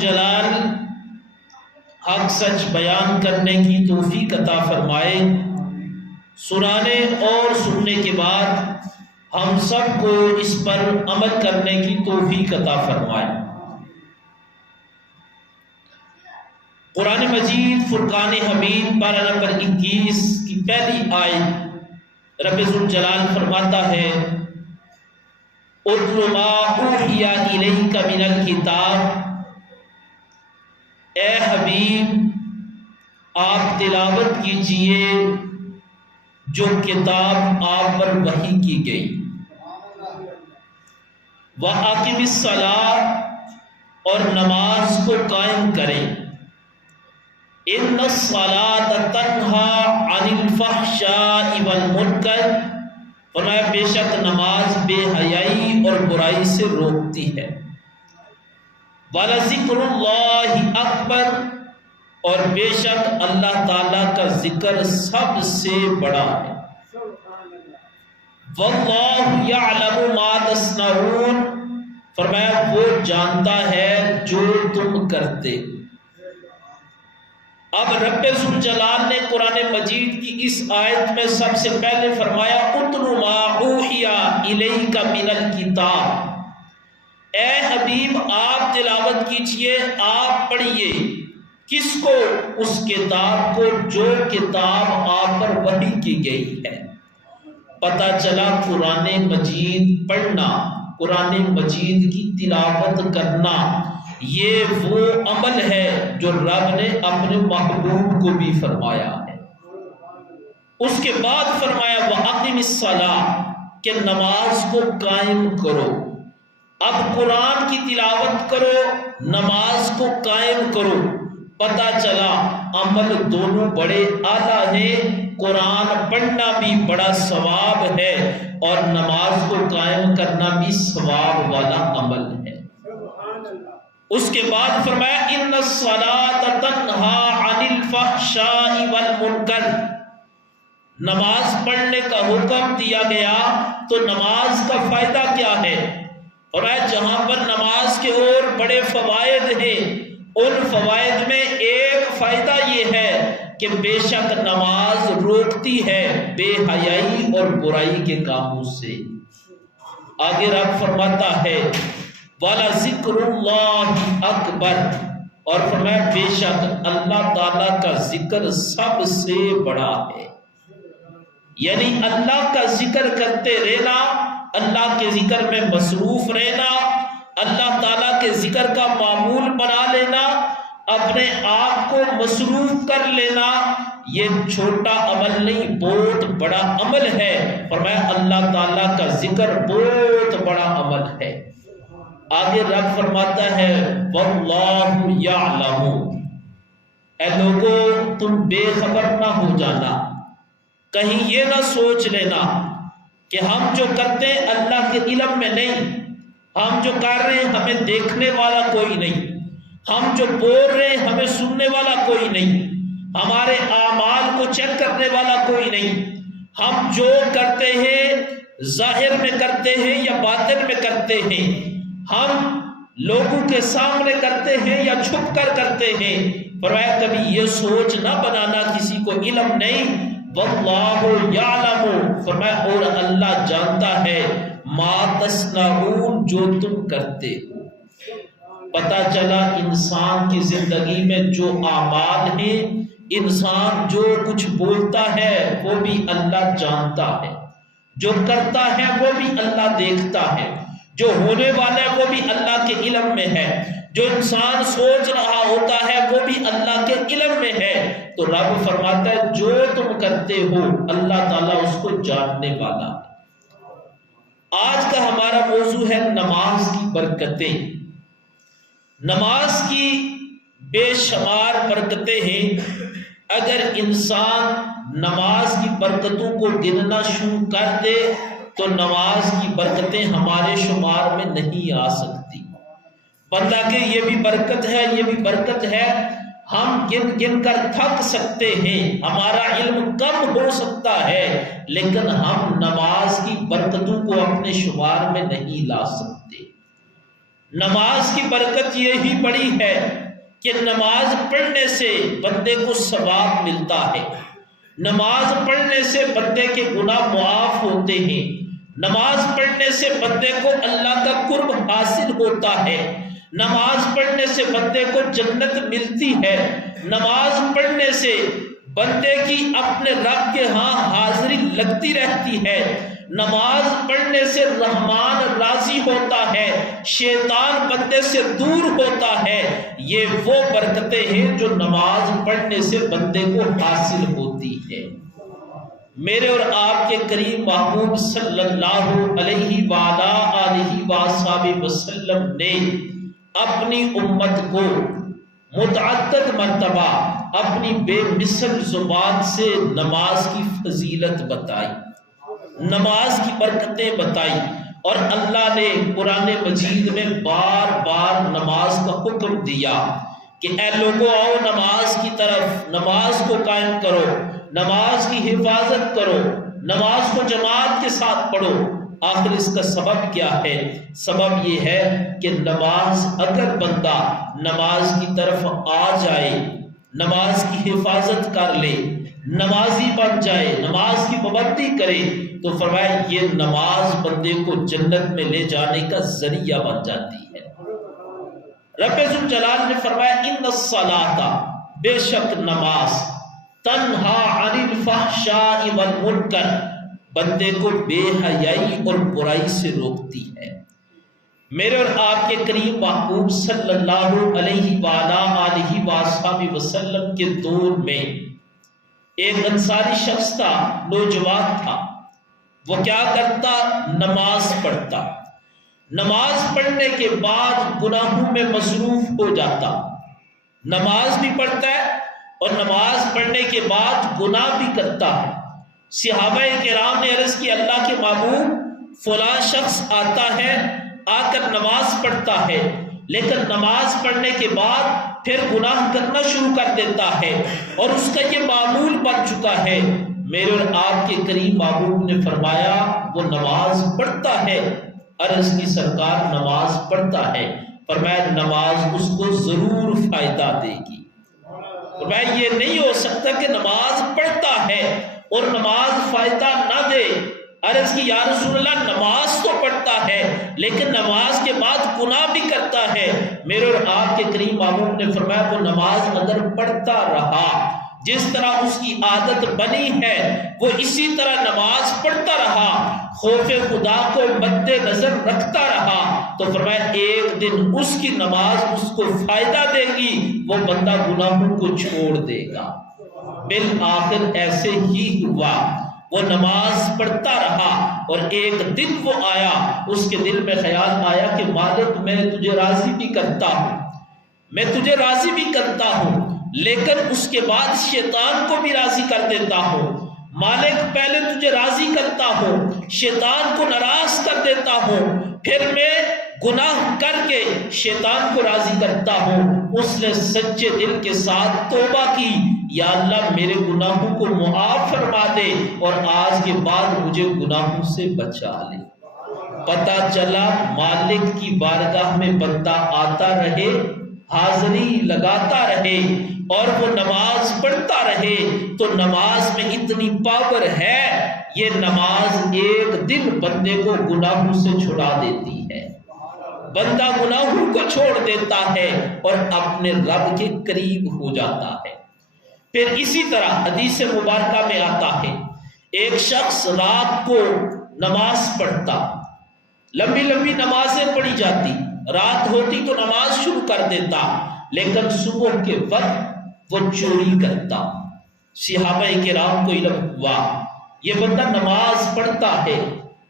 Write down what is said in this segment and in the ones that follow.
ذوالجلال حق سچ بیان کرنے کی توفیق عطا فرمائے۔ سنانے اور سننے کے بعد ہم سب کو اس پر عمل کرنے کی توفیق عطا فرمائے۔ قرآن مجید فرقان حمید پارہ نمبر 21 کی پہلی آیت رب ذوالجلال فرماتا ہے اتل ما اوحی الیک من الکتاب، اے حبیب آپ تلاوت کیجئے جو کتاب آپ پر وحی کی گئی۔ وَأَقِمِ الصَّلَاةَ اور نماز کو قائم کریں۔ إِنَّ الصَّلَاةَ تَنْهَى عَنِ الْفَحْشَاءِ وَالْمُنكَرِ، فرمایا بے شک نماز بے حیائی اور برائی سے روکتی ہے۔ وَلَذِكْرُ اللَّهِ أَكْبَرُ، اور بے شک اللہ تعالیٰ کا ذکر سب سے بڑا ہے۔ وَاللَّهُ يَعْلَمُ مَا تَصْنَعُونَ، فرمایا وہ جانتا ہے جو تم کرتے۔ اب رب ذوالجلال نے قرآن مجید کی اس آیت میں سب سے پہلے فرمایا اتل ما اوحی الیک من الکتاب، اے حبیب آپ تلاوت کیجئے، آپ پڑھیے کس کو؟ اس کتاب کو جو کتاب آپ پر وحی کی گئی ہے۔ پتہ چلا قرآن مجید پڑھنا، قرآن مجید کی تلاوت کرنا یہ وہ عمل ہے جو رب نے اپنے محبوب کو بھی فرمایا ہے۔ اس کے بعد فرمایا وَأَقِمِ الصَّلَاةَ کہ نماز کو قائم کرو۔ اب قرآن کی تلاوت کرو، نماز کو قائم کرو۔ پتہ چلا عمل دونوں بڑے اعلیٰ ہیں، قرآن پڑھنا بھی بڑا ثواب ہے اور نماز کو قائم کرنا بھی ثواب والا عمل ہے۔ اس کے بعد فرمایا ان الصلاۃ تنہی عن الفحشاء والمنکر، نماز پڑھنے کا حکم دیا گیا تو نماز کا فائدہ کیا ہے؟ فرمایا جہاں پر نماز کے اور بڑے فوائد ہیں، ان فوائد میں ایک فائدہ یہ ہے کہ بے شک نماز روکتی ہے بے حیائی اور برائی کے کاموں سے۔ آگے رب فرماتا ہے وَلَذِكْرُ اللَّهِ أَكْبَرُ، اور فرمایا بے شک اللہ تعالیٰ کا ذکر سب سے بڑا ہے۔ یعنی اللہ کا ذکر کرتے رہنا، اللہ کے ذکر میں مصروف رہنا، اللہ تعالیٰ کے ذکر کا معمول بنا لینا، اپنے آپ کو مصروف کر لینا، یہ چھوٹا عمل نہیں بہت بڑا عمل ہے۔ فرمایا اللہ تعالیٰ کا ذکر بہت بڑا عمل ہے۔ آگے رب فرماتا ہے واللہ یعلم، اے لوگوں تم بے خبر نہ ہو جانا، کہیں یہ نہ سوچ لینا کہ ہم جو کرتے ہیں اللہ کے علم میں نہیں، ہم جو کر رہے ہیں ہمیں دیکھنے والا کوئی نہیں، ہم جو بول رہے ہیں ہمیں سننے والا کوئی نہیں، ہمارے اعمال کو چیک کرنے والا کوئی نہیں، ہم جو کرتے ہیں ظاہر میں کرتے ہیں یا باطن میں کرتے ہیں، ہم لوگوں کے سامنے کرتے ہیں یا چھپ کر کرتے ہیں۔ فرمایا کبھی یہ سوچ نہ بنانا کسی کو علم نہیں، واللہ یعلم، فرمایا اور اللہ جانتا ہے ما تصنعون جو تم کرتے ہو۔ پتہ چلا انسان کی زندگی میں جو اعمال ہیں، انسان جو کچھ بولتا ہے وہ بھی اللہ جانتا ہے، جو کرتا ہے وہ بھی اللہ دیکھتا ہے، جو ہونے والا ہے وہ بھی اللہ کے علم میں ہے، جو انسان سوچ رہا ہوتا ہے وہ بھی اللہ کے علم میں ہے۔ تو رب فرماتا ہے جو تم کرتے ہو اللہ تعالیٰ اس کو جاننے والا ہے۔ آج کا ہمارا موضوع ہے نماز کی برکتیں۔ نماز کی بے شمار برکتیں ہیں، اگر انسان نماز کی برکتوں کو گننا شروع کر دے تو نماز کی برکتیں ہمارے شمار میں نہیں آ سکتی۔ بندہ کہ یہ بھی برکت ہے، یہ بھی برکت ہے، ہم گن گن کر تھک سکتے ہیں، ہمارا علم کم ہو سکتا ہے، لیکن ہم نماز کی برکتوں کو اپنے شمار میں نہیں لا سکتے۔ نماز کی برکت یہی بڑی ہے کہ نماز پڑھنے سے بندے کو ثواب ملتا ہے، نماز پڑھنے سے بندے کے گناہ معاف ہوتے ہیں، نماز پڑھنے سے بندے کو اللہ کا قرب حاصل ہوتا ہے، نماز پڑھنے سے بندے کو جنت ملتی ہے، نماز پڑھنے سے بندے کی اپنے رب کے ہاں حاضری لگتی رہتی ہے، نماز پڑھنے سے رحمان راضی ہوتا ہے، شیطان بندے سے دور ہوتا ہے۔ یہ وہ برکتیں ہیں جو نماز پڑھنے سے بندے کو حاصل ہوتی ہے۔ میرے اور آپ کے کریم محبوب صلی اللہ علیہ وآلہ وسلم نے اپنی امت کو متعدد مرتبہ اپنی بے مثل زبان سے نماز کی فضیلت بتائی، نماز کی برکتیں بتائی، اور اللہ نے قرآن مجید میں بار بار نماز کا حکم دیا کہ اے لوگو آؤ نماز کی طرف، نماز کو قائم کرو، نماز کی حفاظت کرو، نماز کو جماعت کے ساتھ پڑھو۔ آخر اس کا سبب کیا ہے؟ سبب یہ ہے کہ نماز اگر بندہ نماز کی طرف آ جائے، نماز کی حفاظت کر لے، نمازی بن جائے، نماز کی پابندی کرے، تو فرمایا یہ نماز بندے کو جنت میں لے جانے کا ذریعہ بن جاتی ہے۔ رب ذوالجلال نے فرمایا ان الصلاۃ، بے شک نماز، تنہا عن الفحشاء والمنکر، بندے کو بے حیائی اور برائی سے روکتی ہے۔ میرے اور آپ کے کریم محبوب صلی اللہ علیہ وآلہ وسلم کے دور میں ایک انصاری شخص تھا، نوجوان تھا۔ وہ کیا کرتا؟ نماز پڑھتا، نماز پڑھنے کے بعد گناہوں میں مصروف ہو جاتا۔ نماز بھی پڑھتا ہے اور نماز پڑھنے کے بعد گناہ بھی کرتا ہے۔ صحابہ کرام نے عرض کی اللہ کے محبوب فلاں شخص آتا ہے، آ کر نماز پڑھتا ہے، لیکن نماز پڑھنے کے بعد پھر گناہ کرنا شروع کر دیتا ہے اور اس کا یہ معمول بن چکا ہے۔ میرے اور آپ کے کریم محبوب نے فرمایا وہ نماز پڑھتا ہے۔ عرض کی سرکار نماز پڑھتا ہے؟ فرمایا نماز اس کو ضرور فائدہ دے گی۔ فرمایا یہ نہیں ہو سکتا کہ نماز پڑھتا ہے اور نماز فائدہ نہ دے۔ عرض کی یا رسول اللہ نماز تو پڑھتا ہے لیکن نماز کے بعد گناہ بھی کرتا ہے۔ میرے اور آپ کے کریم محبوب نے فرمایا وہ نماز اگر پڑھتا رہا، جس طرح اس کی عادت بنی ہے وہ اسی طرح نماز پڑھتا رہا، خوف خدا کو مد نظر رکھتا رہا، تو فرمایا ایک دن اس کی نماز اس کو فائدہ دے گی، وہ بندہ گناہوں کو چھوڑ دے گا۔ بالآخر ایسے ہی ہوا، وہ نماز پڑھتا رہا اور ایک دن وہ آیا، اس کے دل میں خیال آیا کہ مالک میں تجھے راضی بھی کرتا ہوں، میں تجھے راضی بھی کرتا ہوں، لیکن اس کے بعد شیطان کو بھی راضی کر دیتا ہوں۔ مالک پہلے تجھے راضی کرتا ہوں، شیطان کو ناراض کر دیتا ہوں، پھر میں گناہ کر کے شیطان کو راضی کرتا ہوں۔ اس نے سچے دل کے ساتھ توبہ کی، یا اللہ میرے گناہوں کو معاف فرما دے اور آج کے بعد مجھے گناہوں سے بچا لے۔ پتہ چلا مالک کی بارگاہ میں بندہ آتا رہے، حاضری لگاتا رہے اور وہ نماز پڑھتا رہے تو نماز میں اتنی پاور ہے، یہ نماز ایک دن بندے کو گناہوں سے چھڑا دیتی ہے، بندہ گناہوں کو چھوڑ دیتا ہے اور اپنے رب کے قریب ہو جاتا ہے۔ پھر اسی طرح حدیث مبارکہ میں آتا ہے ایک شخص رات کو نماز پڑھتا، لمبی لمبی نمازیں پڑھی جاتی، رات ہوتی تو نماز شروع کر دیتا، لیکن صبح کے وقت وہ چوری کرتا۔ صحابہ کرام کو علم ہوا یہ بندہ نماز پڑھتا ہے،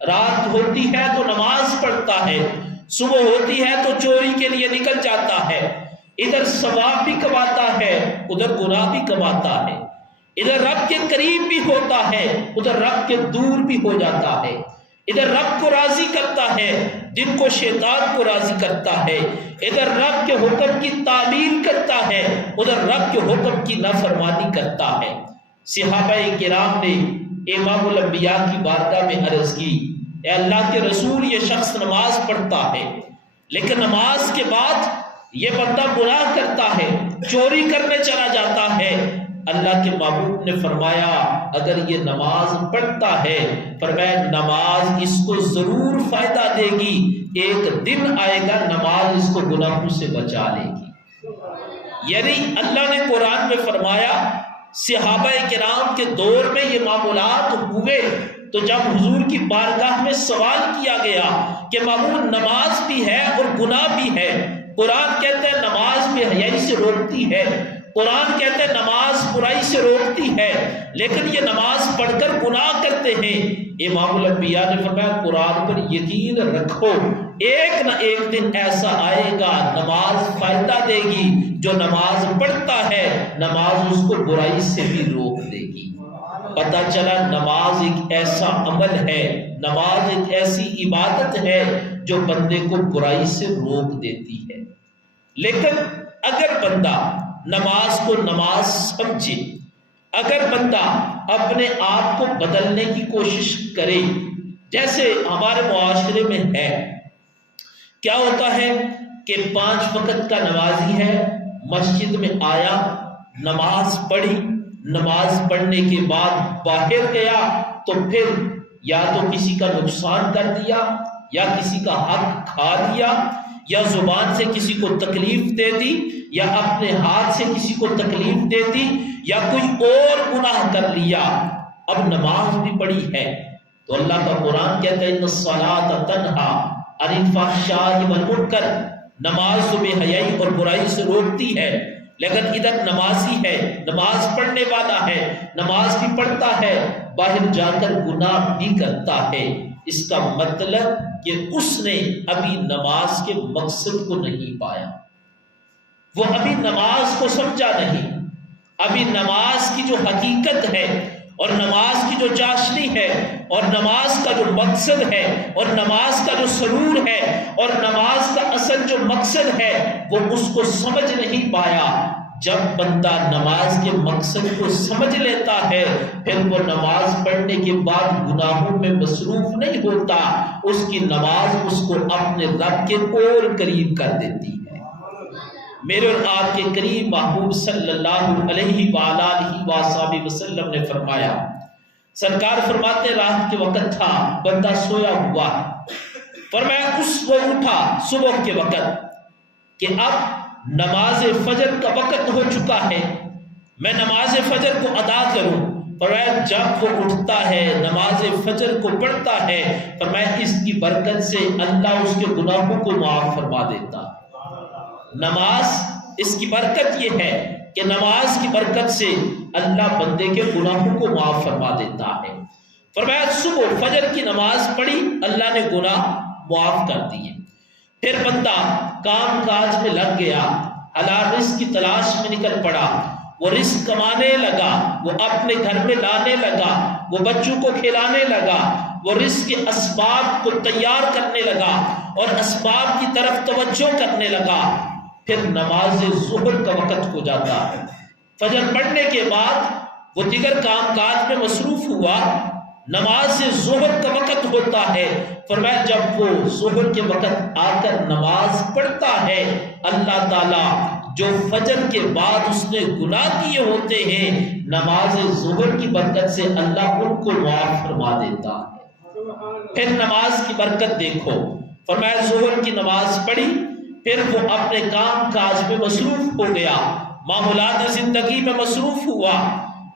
رات ہوتی ہے تو نماز پڑھتا ہے، صبح ہوتی ہے تو چوری کے لیے نکل جاتا ہے، ادھر ثواب بھی کماتا ہے ادھر گناہ بھی کماتا ہے، ادھر رب کے قریب بھی ہوتا ہے ادھر رب کے دور بھی ہو جاتا ہے، ادھر رب کو راضی کرتا ہے دن کو شیطان کو راضی کرتا ہے، ادھر رب کے حکم کی تعمیل کرتا ہے ادھر رب کے حکم کی نافرمانی کرتا ہے۔ صحابہ کرام نے امام الانبیاء کی بارگاہ میں عرض کی، اے اللہ کے رسول یہ شخص نماز پڑھتا ہے لیکن نماز کے بعد یہ بندہ گناہ کرتا ہے، چوری کرنے چلا جاتا ہے، اللہ کے محبوب نے فرمایا اگر یہ نماز پڑھتا ہے فرمایا نماز اس کو ضرور فائدہ دے گی، ایک دن آئے گا نماز اس کو گناہوں سے بچا لے گی۔ یعنی اللہ نے قرآن میں فرمایا صحابہ کرام کے دور میں یہ معاملات ہوئے، تو جب حضور کی بارگاہ میں سوال کیا گیا کہ معمول نماز بھی ہے اور گناہ بھی ہے، قرآن کہتے ہیں نماز بھی حیائی سے روکتی ہے، قرآن کہتے ہیں نماز برائی سے روکتی ہے، لیکن یہ نماز پڑھ کر گناہ کرتے ہیں۔ امام الانبیاء نے فرمایا قرآن پر یقین رکھو، ایک نہ ایک دن ایسا آئے گا نماز فائدہ دے گی، جو نماز پڑھتا ہے نماز اس کو برائی سے بھی روک دے گی۔ پتہ چلا نماز ایک ایسا عمل ہے، نماز ایک ایسی عبادت ہے جو بندے کو برائی سے روک دیتی ہے۔ لیکن اگر بندہ نماز کو نماز سمجھے، اگر بندہ اپنے آپ کو بدلنے کی کوشش کرے، جیسے ہمارے معاشرے میں ہے، کیا ہوتا ہے کہ 5 وقت کا نمازی ہے، مسجد میں آیا، نماز پڑھی، نماز پڑھنے کے بعد باہر گیا تو پھر یا تو کسی کا نقصان کر دیا، یا کسی کا حق کھا دیا، یا زبان سے کسی کو تکلیف دے دی، یا اپنے ہاتھ سے کسی کو تکلیف دے دی، یا کوئی اور گناہ کر لیا، اب نماز بھی پڑھی ہے تو اللہ کا قرآن کہتا ہے ان الصلاۃ تنہی عن الفحشاء والمنکر، نماز بے حیائی اور برائی سے روکتی ہے۔ لیکن ادھر نمازی ہے، نماز پڑھنے والا ہے، نماز بھی پڑھتا ہے، باہر جا کر گناہ بھی کرتا ہے، اس کا مطلب کہ اس نے ابھی نماز کے مقصد کو نہیں پایا، وہ ابھی نماز کو سمجھا نہیں، ابھی نماز کی جو حقیقت ہے اور نماز کی جو چاشنی ہے اور نماز کا جو مقصد ہے اور نماز کا جو سرور ہے اور نماز کا اصل جو مقصد ہے وہ اس کو سمجھ نہیں پایا۔ جب بندہ نماز کے مقصد کو سمجھ لیتا ہے پھر وہ نماز پڑھنے کے بعد گناہوں میں مصروف نہیں ہوتا، اس کی نماز اس کو اپنے رب کے اور قریب کر دیتی ہے۔ میرے اور آپ کے قریب محبوب صلی اللہ علیہ وآلہ وصحبہ وسلم نے فرمایا، سرکار فرماتے رات کے وقت تھا، بندہ سویا ہوا، فرمایا اس وہ اٹھا صبح کے وقت کہ اب نماز فجر کا وقت ہو چکا ہے، میں نماز فجر کو ادا کروں۔ فرمایا جب وہ اٹھتا ہے نماز فجر کو پڑھتا ہے، فرمایا اس کی برکت سے اللہ اس کے گناہوں کو معاف فرما دیتا ہے۔ نماز اس کی برکت یہ ہے کہ نماز کی برکت سے اللہ بندے کے گناہوں کو معاف فرما دیتا ہے۔ فرمایا صبح فجر کی نماز پڑھی، اللہ نے گناہ معاف کر دیے۔ پھر بندہ کام کاج میں لگ گیا، حلال رزق کی تلاش میں نکل پڑا، وہ رزق کمانے لگا، وہ اپنے گھر میں لانے لگا، وہ بچوں کو کھلانے لگا، وہ رزق کے اسباب کو تیار کرنے لگا اور اسباب کی طرف توجہ کرنے لگا۔ پھر نماز ظہر کا وقت ہو جاتا ہے، فجر پڑھنے کے بعد وہ دیگر کام کاج میں مصروف ہوا، نماز ظہر کا وقت ہوتا ہے۔ فرمایا جب وہ ظہر کے وقت آ کر نماز پڑھتا ہے، اللہ تعالیٰ جو فجر کے بعد اس نے گناہ کیے ہوتے ہیں نماز ظہر کی برکت سے اللہ ان کو معاف فرما دیتا ہے۔ پھر نماز کی برکت دیکھو، فرمایا ظہر کی نماز پڑھی، پھر وہ اپنے کام کاج میں مصروف ہو گیا، معاملات زندگی میں مصروف ہوا۔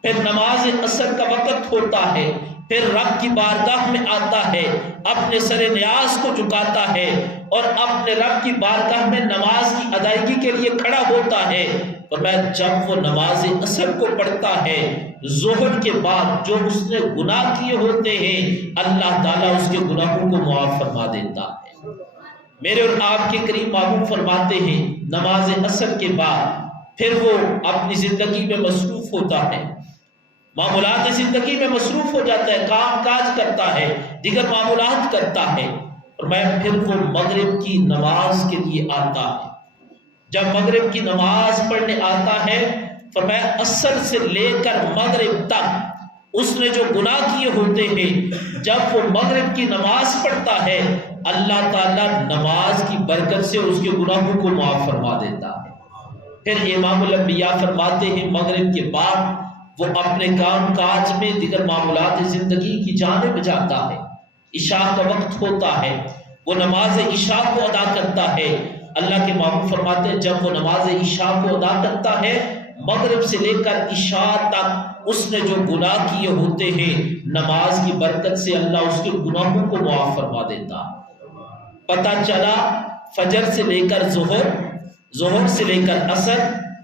پھر نماز عصر کا وقت ہوتا ہے، پھر رب کی بارگاہ میں آتا ہے، اپنے سر نیاز کو جھکاتا ہے اور اپنے رب کی بارگاہ میں نماز کی ادائیگی کے لیے کھڑا ہوتا ہے۔ اور میں جب وہ نماز عصر کو پڑھتا ہے ظہر کے بعد جو اس نے گناہ کیے ہوتے ہیں اللہ تعالیٰ اس کے گناہوں کو معاف فرما دیتا ہے۔ میرے اور آپ کے قریب معلوم فرماتے ہیں نماز عصر کے بعد پھر وہ اپنی زندگی میں مصروف ہوتا ہے، معاملات زندگی میں مصروف ہو جاتا ہے، کام کاج کرتا ہے، دیگر معاملات کرتا ہے، اور میں پھر وہ مغرب کی نماز کے لیے آتا ہے۔ جب مغرب کی نماز پڑھنے آتا ہے فرمایا عصر سے لے کر مغرب تک اس نے جو گناہ کیے ہوتے ہیں جب وہ مغرب کی نماز پڑھتا ہے اللہ تعالیٰ نماز کی برکت سے اس کے گناہوں کو معاف فرما دیتا ہے۔ پھر امام الانبیاء فرماتے ہیں مغرب کے بعد وہ اپنے کام کاج میں دیگر معاملات زندگی کی جانب جاتا ہے، عشاء کا وقت ہوتا ہے، وہ نماز عشاء کو ادا کرتا ہے۔ اللہ کے محبوب فرماتے ہیں جب وہ نماز عشاء کو ادا کرتا ہے، مغرب سے لے کر عشاء تک اس نے جو گناہ کیے ہوتے ہیں، نماز کی برکت سے اللہ اس کے گناہوں کو معاف فرما دیتا۔ پتہ چلا فجر سے لے کر ظہر، ظہر سے لے کر عصر،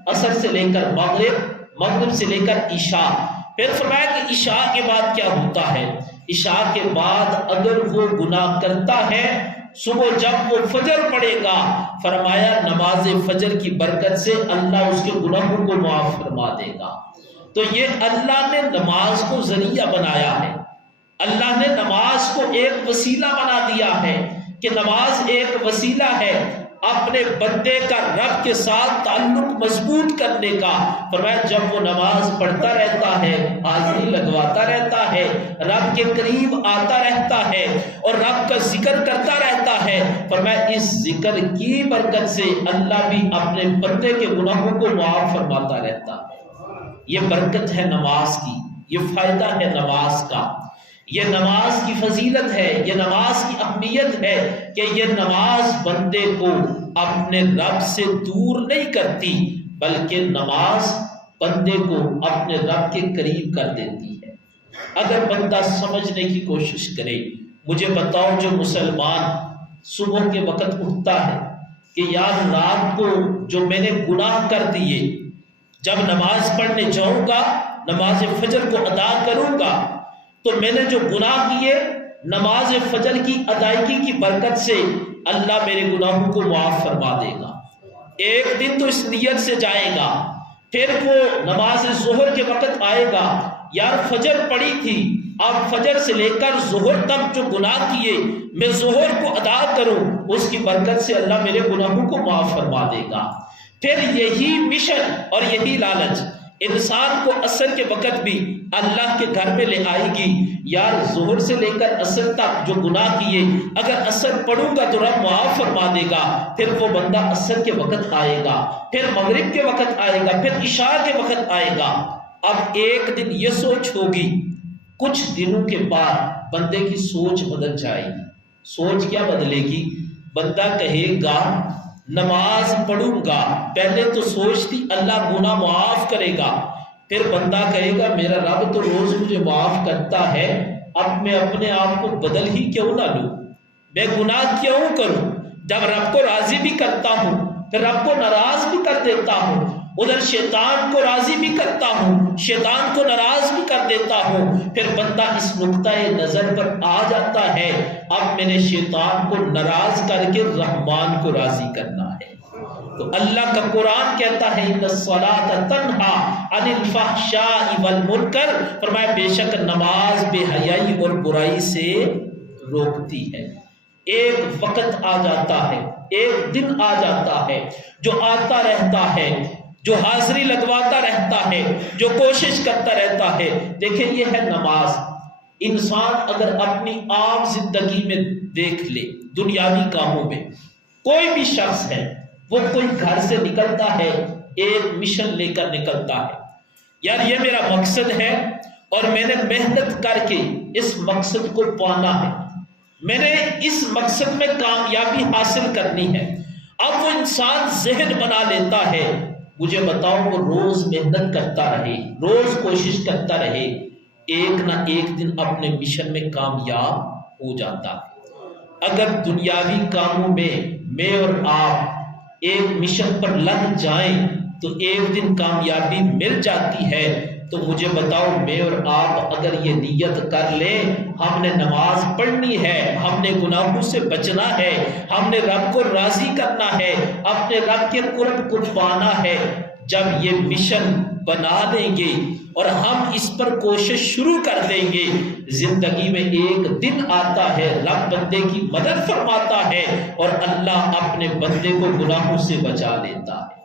عصر سے لے کر مغرب، مغرب سے لے کر عشاء۔ پھر فرمایا کہ عشاء کے بعد کیا ہوتا ہے؟ عشاء کے بعد اگر وہ گناہ کرتا ہے، صبح جب وہ فجر پڑے گا، فرمایا نماز فجر کی برکت سے اللہ اس کے گناہوں کو معاف فرما دے گا۔ تو یہ اللہ نے نماز کو ذریعہ بنایا ہے، اللہ نے نماز کو ایک وسیلہ بنا دیا ہے کہ نماز ایک وسیلہ ہے اپنے بندے کا رب کے ساتھ تعلق مضبوط کرنے کا۔ فرمایا جب وہ نماز پڑھتا رہتا ہے، حاضری لگواتا رہتا ہے، رب کے قریب آتا رہتا ہے اور رب کا ذکر کرتا رہتا ہے، فرمایا اس ذکر کی برکت سے اللہ بھی اپنے بندے کے گناہوں کو معاف فرماتا رہتا ہے۔ یہ برکت ہے نماز کی، یہ فائدہ ہے نماز کا، یہ نماز کی فضیلت ہے، یہ نماز کی اہمیت ہے کہ یہ نماز بندے کو اپنے رب سے دور نہیں کرتی، بلکہ نماز بندے کو اپنے رب کے قریب کر دیتی ہے۔ اگر بندہ سمجھنے کی کوشش کرے، مجھے بتاؤ جو مسلمان صبح کے وقت اٹھتا ہے کہ یار رات کو جو میں نے گناہ کر دیے، جب نماز پڑھنے جاؤں گا، نماز فجر کو ادا کروں گا، تو میں نے جو گناہ کیے نماز فجر کی ادائیگی کی برکت سے اللہ میرے گناہوں کو معاف فرما دے گا۔ ایک دن تو اس نیت سے جائے گا، پھر وہ نماز ظہر کے وقت آئے گا، یار فجر پڑی تھی، اب فجر سے لے کر ظہر تک جو گناہ کیے میں ظہر کو ادا کروں، اس کی برکت سے اللہ میرے گناہوں کو معاف فرما دے گا۔ پھر یہی مشن اور یہی لالچ انسان کو عصر کے وقت بھی اللہ کے گھر میں لے آئے گی، یار ظہر سے لے کر عصر تک جو گناہ کیے اگر عصر پڑھوں گا تو رب معاف فرما دے گا۔ پھر وہ بندہ عصر کے وقت آئے گا، پھر مغرب کے وقت آئے گا، پھر عشاء کے وقت آئے گا۔ اب ایک دن یہ سوچ ہوگی، کچھ دنوں کے بعد بندے کی سوچ بدل جائے گی۔ سوچ کیا بدلے گی؟ بندہ کہے گا نماز پڑھوں گا، پہلے تو سوچتی اللہ گناہ معاف کرے گا، پھر بندہ کہے گا میرا رب تو روز مجھے معاف کرتا ہے، اب میں اپنے آپ کو بدل ہی کیوں نہ لوں، میں گناہ کیوں کروں؟ جب رب کو راضی بھی کرتا ہوں پھر رب کو ناراض بھی کر دیتا ہوں، ادھر شیطان کو راضی بھی کرتا ہوں، شیطان کو ناراض بھی کر دیتا ہوں۔ پھر بندہ اس نقطۂ نظر پر آ جاتا ہے اب میں نے شیطان کو ناراض کر کے رحمان کو راضی کرنا ہے۔ تو اللہ کا قرآن کہتا ہے ان الصلاۃ تنہا عن الفحشاء والمنکر، فرمایا بے شک نماز بے حیائی اور برائی سے روکتی ہے۔ ایک وقت آ جاتا ہے، ایک دن آ جاتا ہے جو آتا رہتا ہے، جو حاضری لگواتا رہتا ہے، جو کوشش کرتا رہتا ہے۔ دیکھیں یہ ہے نماز۔ انسان اگر اپنی عام زندگی میں دیکھ لے، دنیاوی کاموں میں کوئی بھی شخص ہے، وہ کوئی گھر سے نکلتا ہے ایک مشن لے کر نکلتا ہے، یار یہ میرا مقصد ہے اور میں نے محنت کر کے اس مقصد کو پانا ہے، میں نے اس مقصد میں کامیابی حاصل کرنی ہے۔ اب وہ انسان ذہن بنا لیتا ہے، مجھے بتاؤ وہ روز محنت کرتا رہے، روز کوشش کرتا رہے، ایک نہ ایک دن اپنے مشن میں کامیاب ہو جاتا ہے۔ اگر دنیاوی کاموں میں اور آپ ایک مشن پر لگ جائیں تو ایک دن کامیابی مل جاتی ہے۔ تو مجھے بتاؤ میں اور آپ اگر یہ نیت کر لیں ہم نے نماز پڑھنی ہے، ہم نے گناہوں سے بچنا ہے، ہم نے رب کو راضی کرنا ہے، اپنے رب کے قرب کو پانا ہے، جب یہ مشن بنا لیں گے اور ہم اس پر کوشش شروع کر دیں گے، زندگی میں ایک دن آتا ہے رب بندے کی مدد فرماتا ہے اور اللہ اپنے بندے کو گناہوں سے بچا لیتا ہے۔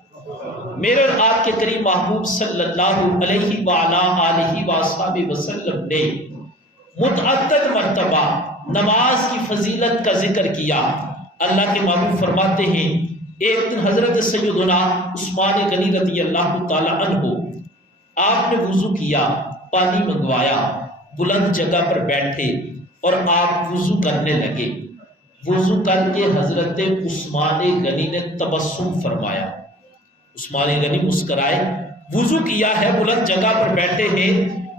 میرے اور آپ کے کریم محبوب صلی اللہ علیہ وآلہ وسلم نے متعدد مرتبہ نماز کی فضیلت کا ذکر کیا۔ اللہ کے محبوب فرماتے ہیں ایک دن حضرت سیدنا عثمان غنی رضی اللہ تعالی عنہ آپ نے وضو کیا، پانی منگوایا، بلند جگہ پر بیٹھے اور آپ وضو کرنے لگے۔ وضو کر کے حضرت عثمان غنی نے تبسم فرمایا۔ عثمان غنی مسکرائے، وضو کیا ہے، بلند جگہ پر بیٹھے ہیں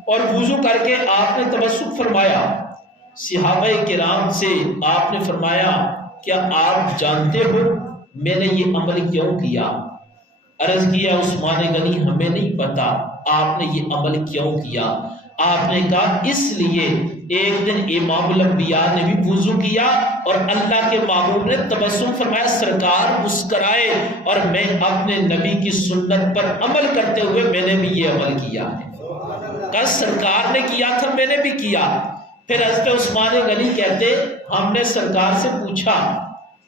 اور وضو کر کے آپ نے تبسم فرمایا۔ صحابہ کرام سے آپ نے فرمایا کیا آپ جانتے ہو میں نے یہ عمل کیوں کیا؟ عرض کیا عثمان غنی ہمیں نہیں پتا آپ نے یہ عمل کیوں کیا۔ آپ نے کہا اس لیے ایک دن امام الانبیاء نے بھی وضو کیا اور اللہ کے محبوب نے تبسم فرمایا، سرکار مسکرائے اور میں اپنے نبی کی سنت پر عمل کرتے ہوئے میں نے بھی یہ عمل کیا ہے۔ کہا سرکار نے کیا تھا میں نے بھی کیا۔ پھر حضرت عثمان غنی کہتے ہم نے سرکار سے پوچھا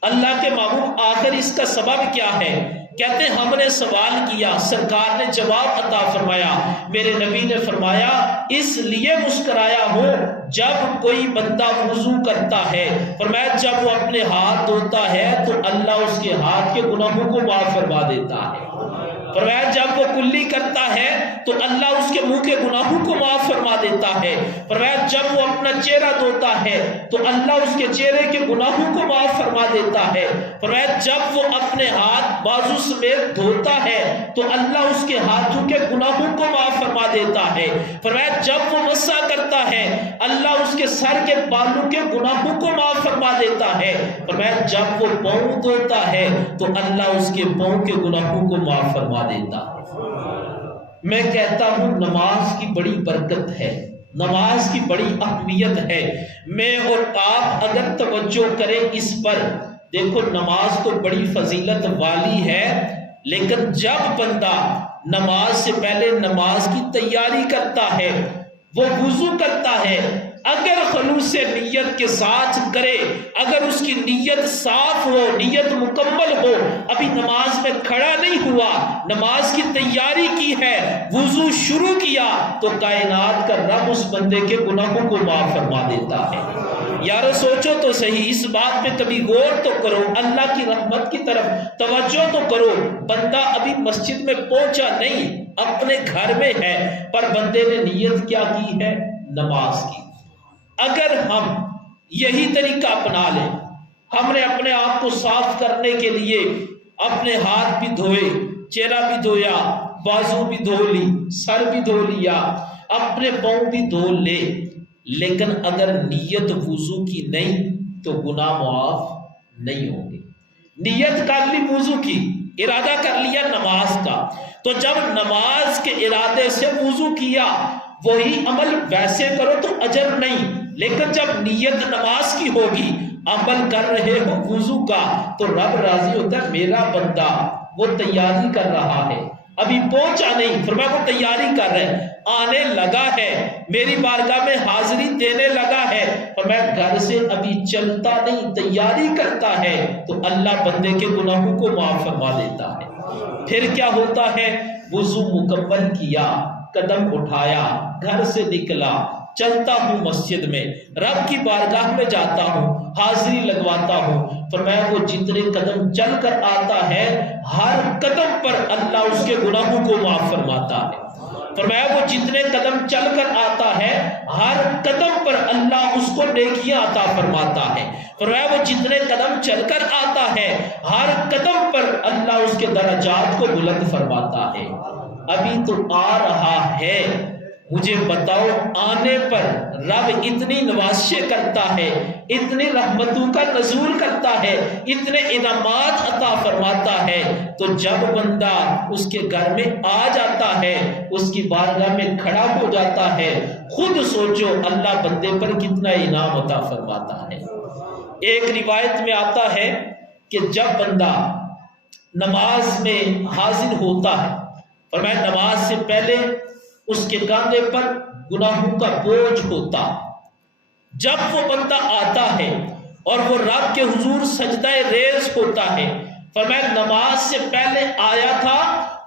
اللہ کے محبوب آخر اس کا سبب کیا ہے؟ کہتے ہم نے سوال کیا، سرکار نے جواب عطا فرمایا، میرے نبی نے فرمایا اس لیے مسکرایا ہو جب کوئی بندہ وضو کرتا ہے، فرمایا جب وہ اپنے ہاتھ دھوتا ہے تو اللہ اس کے ہاتھ کے گناہوں کو معاف فرما دیتا ہے، فرمایا جب وہ کلی کرتا ہے تو اللہ اس کے منہ کے گناہوں کو معاف فرما دیتا ہے، فرمایا جب وہ اپنا چہرہ دھوتا ہے تو اللہ اس کے چہرے کے گناہوں کو معاف فرما دیتا ہے، فرمایا جب وہ اپنے ہاتھ بازو سمیت دھوتا ہے تو اللہ اس کے ہاتھوں کے گناہوں کو معاف فرما دیتا ہے، فرمایا جب وہ مسح کرتا ہے اللہ اس کے سر کے بالوں کے گناہوں کو معاف فرما دیتا ہے، فرمایا جب وہ پاؤں دھوتا ہے تو اللہ اس کے پاؤں کے گناہوں کو معاف فرما دیتا ہے۔ میں کہتا ہوں نماز کی بڑی برکت ہے، نماز کی بڑی اہمیت ہے۔ میں اور آپ اگر توجہ کریں اس پر، دیکھو نماز تو بڑی فضیلت والی ہے، لیکن جب بندہ نماز سے پہلے نماز کی تیاری کرتا ہے، وہ وضو کرتا ہے، اگر خلوص نیت کے ساتھ کرے، اگر اس کی نیت صاف ہو، نیت مکمل ہو، ابھی نماز میں کھڑا نہیں ہوا، نماز کی تیاری کی ہے، وضو شروع کیا تو کائنات کا رب اس بندے کے گناہوں کو معاف فرما دیتا ہے۔ یارو سوچو تو صحیح، اس بات پہ کبھی غور تو کرو، اللہ کی رحمت کی طرف توجہ تو کرو۔ بندہ ابھی مسجد میں پہنچا نہیں، اپنے گھر میں ہے، پر بندے نے نیت کیا کی ہے؟ نماز کی۔ اگر ہم یہی طریقہ اپنا لیں، ہم نے اپنے آپ کو صاف کرنے کے لیے اپنے ہاتھ بھی دھوئے، چہرہ بھی دھویا، بازو بھی دھو لی، سر بھی دھو لیا، اپنے پاؤں بھی دھو لے، لیکن اگر نیت وضو کی نہیں تو گناہ معاف نہیں ہوں گے۔ نیت کر لی وضو کی، ارادہ کر لیا نماز کا، تو جب نماز کے ارادے سے وضو کیا وہی عمل ویسے کرو تو اجر نہیں، لیکن جب نیت نماز کی ہوگی، عمل کر رہے ہو وضو کا، تو رب راضی ہوتا ہے میرا بندہ وہ تیاری کر رہا ہے، ابھی پہنچا نہیں، فرمایا وہ تیاری کر رہے ہیں، آنے لگا ہے، میری بارگاہ میں حاضری دینے لگا ہے، فرمایا گھر سے ابھی چلتا نہیں، تیاری کرتا ہے، تو اللہ بندے کے گناہوں کو معاف فرما دیتا ہے۔ پھر کیا ہوتا ہے؟ وضو مکمل کیا، قدم اٹھایا، گھر سے نکلا، چلتا ہوں مسجد میں، رب کی بارگاہ میں جاتا ہوں، حاضری لگواتا ہوں، فرمایا وہ جتنے قدم چل کر آتا ہے ہر قدم پر اللہ اس کے گناہوں کو معاف فرماتا ہے، فرمایا وہ جتنے قدم چل کر آتا ہے ہر قدم پر اللہ اس کو نیکیاں عطا فرماتا ہے، فرمایا وہ جتنے قدم چل کر آتا ہے ہر قدم پر اللہ اس کے درجات کو بلند فرماتا ہے۔ ابھی تو آ رہا ہے، مجھے بتاؤ آنے پر رب اتنی نوازشیں کرتا ہے، اتنی رحمتوں کا نزول کرتا ہے، اتنے انعامات عطا فرماتا ہے، تو جب بندہ اس کے گھر میں آ جاتا ہے، اس کی بارگاہ میں کھڑا ہو جاتا ہے، خود سوچو اللہ بندے پر کتنا انعام عطا فرماتا ہے۔ ایک روایت میں آتا ہے کہ جب بندہ نماز میں حاضر ہوتا ہے، فرمایا نماز سے پہلے اس کے کاندھے پر گناہوں کا بوجھ ہوتا، جب وہ بندہ آتا ہے اور وہ رب کے حضور سجدہ ریز ہوتا ہے، فرمایا نماز سے پہلے آیا تھا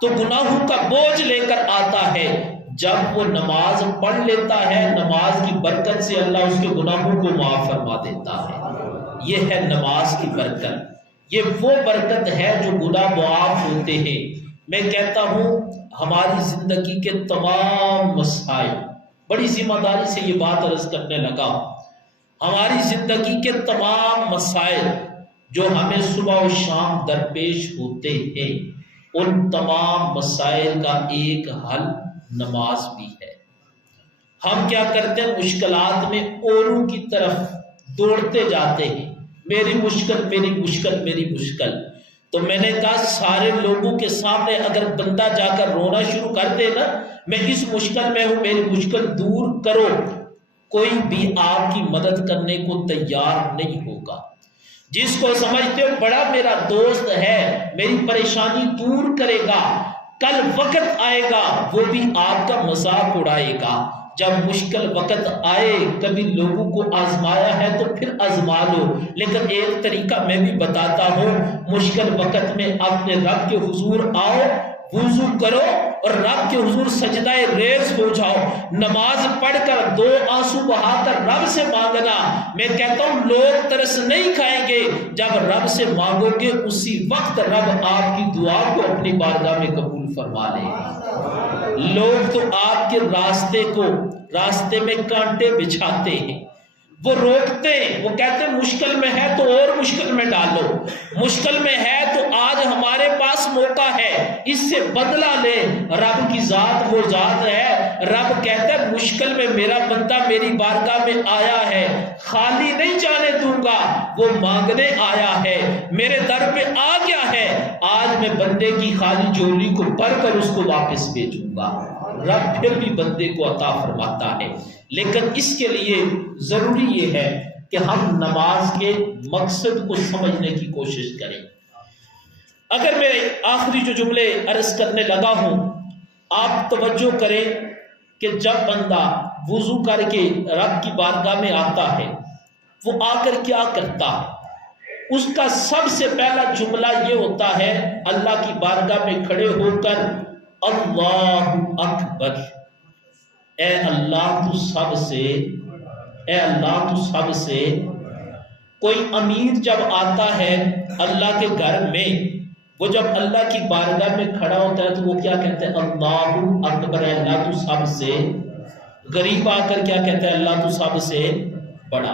تو گناہوں کا بوجھ لے کر آتا ہے، جب وہ نماز پڑھ لیتا ہے نماز کی برکت سے اللہ اس کے گناہوں کو معاف فرما دیتا ہے۔ یہ ہے نماز کی برکت، یہ وہ برکت ہے جو گناہ معاف ہوتے ہیں۔ میں کہتا ہوں ہماری زندگی کے تمام مسائل، بڑی ذمہ داری سے یہ بات عرض کرنے لگا، ہماری زندگی کے تمام مسائل جو ہمیں صبح و شام درپیش ہوتے ہیں، ان تمام مسائل کا ایک حل نماز بھی ہے۔ ہم کیا کرتے ہیں؟ مشکلات میں اوروں کی طرف دوڑتے جاتے ہیں، میری مشکل میری مشکل میری مشکل۔ تو میں نے کہا سارے لوگوں کے سامنے اگر بندہ جا کر رونا شروع کر دے نا، میں اس مشکل میں ہوں، میری مشکل دور کرو، کوئی بھی آپ کی مدد کرنے کو تیار نہیں ہوگا۔ جس کو سمجھتے ہو بڑا میرا دوست ہے، میری پریشانی دور کرے گا، کل وقت آئے گا وہ بھی آپ کا مذاق اڑائے گا۔ جب مشکل وقت آئے، کبھی لوگوں کو آزمایا ہے تو پھر آزما لو، لیکن ایک طریقہ میں بھی بتاتا ہوں، مشکل وقت میں اپنے رب کے حضور آؤ، وضو کرو اور رب کے حضور سجدہ ریز ہو جاؤ، نماز پڑھ کر دو آنسو بہا کر رب سے مانگنا۔ میں کہتا ہوں لوگ ترس نہیں کھائیں گے، جب رب سے مانگو گے اسی وقت رب آپ کی دعا کو اپنی بارگاہ میں قبول فرما لے گا۔ لوگ تو آپ کے راستے میں کانٹے بچھاتے ہیں، وہ روکتے ہیں، وہ کہتے ہیں مشکل میں ہے تو اور مشکل میں ڈالو، مشکل میں ہے تو آج ہمارے پاس موقع ہے، اس سے بدلہ لے۔ رب کی ذات وہ ذات ہے، رب کہتا ہے مشکل میں میرا بندہ میری بارگاہ میں آیا ہے، خالی نہیں جانے دوں گا، وہ مانگنے آیا ہے، میرے در پہ آ گیا ہے، آج میں بندے کی خالی جھولی کو بھر کر اس کو واپس بھیجوں گا۔ رب پھر بھی بندے کو عطا فرماتا ہے، لیکن اس کے لیے ضروری یہ ہے کہ ہم نماز کے مقصد کو سمجھنے کی کوشش کریں۔ اگر میں آخری جو جملے عرض کرنے لگا ہوں، آپ توجہ کریں کہ جب بندہ وضو کر کے رب کی بارگاہ میں آتا ہے، وہ آ کر کیا کرتا ہے؟ اس کا سب سے پہلا جملہ یہ ہوتا ہے، اللہ کی بارگاہ میں کھڑے ہو کر اللہ اکبر، اے اللہ تو سب سے، اے اللہ تو سب سے۔ کوئی امیر جب آتا ہے اللہ کے گھر میں، وہ جب اللہ کی بارگاہ میں کھڑا ہوتا ہے تو وہ کیا کہتا ہے؟ اللہ اکبر، اے اللہ تو سب سے۔ غریب آ کر کیا کہتا ہے؟ اللہ تو سب سے بڑا۔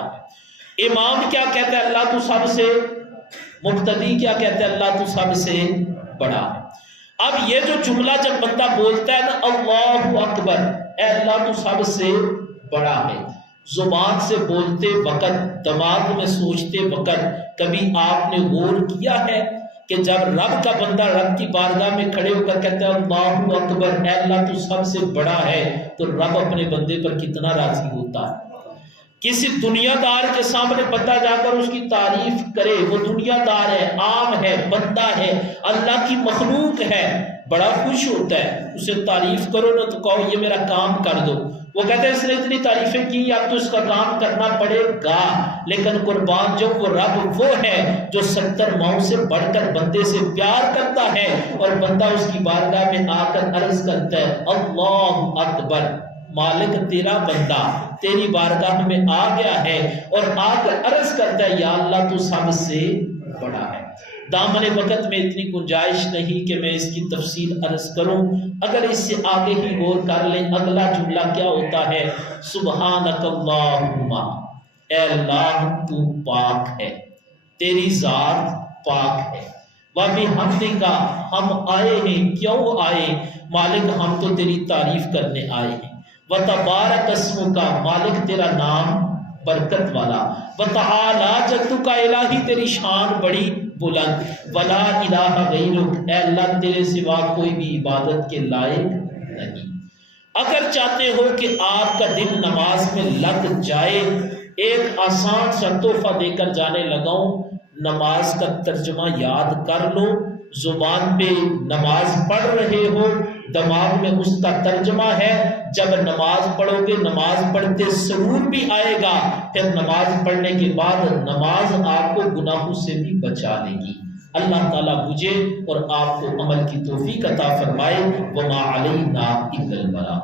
امام کیا کہتا ہے؟ اللہ تو سب سے۔ مقتدی کیا کہتا ہے؟ اللہ تو سب سے بڑا۔ اب یہ جو جملہ جب بندہ بولتا ہے نا اللہ اکبر، اے اللہ تو سب سے بڑا ہے، زبان سے بولتے وقت، دماغ میں سوچتے وقت کبھی آپ نے غور کیا ہے کہ جب رب کا بندہ رب کی بارگاہ میں کھڑے ہو کر کہتا ہے اللہ اکبر، اے اللہ تو سب سے بڑا ہے، تو رب اپنے بندے پر کتنا راضی ہوتا ہے؟ کسی دنیا دار کے سامنے بندہ جا کر اس کی تعریف کرے، وہ دنیا دار ہے، عام ہے، بندہ ہے، اللہ کی مخلوق ہے، بڑا خوش ہوتا ہے۔ اسے تعریف کرو نا تو کہو یہ میرا کام کر دو، وہ کہتا ہے اس نے اتنی تعریفیں کی، اب تو اس کا کام کرنا پڑے گا۔ لیکن قربان جب وہ رب وہ ہے جو 70 ماؤں سے بڑھ کر بندے سے پیار کرتا ہے، اور بندہ اس کی بارگاہ میں آ کر عرض کرتا ہے اللہ اکبر، مالک تیرا بندہ تیری بارگاہ میں آ گیا ہے اور آ کر عرض کرتا ہے یا اللہ تو سب سے بڑا ہے۔ دامن وقت میں اتنی گنجائش نہیں کہ میں اس کی تفصیل عرض کروں، اگر اس سے آگے ہی غور کر لیں، اگلا جملہ کیا ہوتا ہے؟ سبحانک اللہم، اے اللہ تو پاک ہے، تیری ذات پاک ہے، وَبِحَمْدِکَ، ہم آئے ہیں، کیوں آئے؟ مالک ہم تو تیری تعریف کرنے آئے ہیں، وَتَبَارَكَ اسْمُكَ، مالک تیرا نام برکت والا، وَتَعَالَى جَدُّكَ، الہی تیری شان بڑی بلند، وَلَا إِلَٰهَ غَيْرُكَ، اے اللہ تیرے سوا کوئی بھی عبادت کے لائق نہیں۔ اگر چاہتے ہو کہ آپ کا دل نماز میں لگ جائے، ایک آسان سا تحفہ دے کر جانے لگاؤں، نماز کا ترجمہ یاد کر لو، زبان پہ نماز پڑھ رہے ہو، دماغ میں اس کا ترجمہ ہے، جب نماز پڑھو گے نماز پڑھتے سرور بھی آئے گا، پھر نماز پڑھنے کے بعد نماز آپ کو گناہوں سے بھی بچا لے گی۔ اللہ تعالیٰ مجھے اور آپ کو عمل کی توفیق عطا فرمائے۔ وما علینا الا البلاغ۔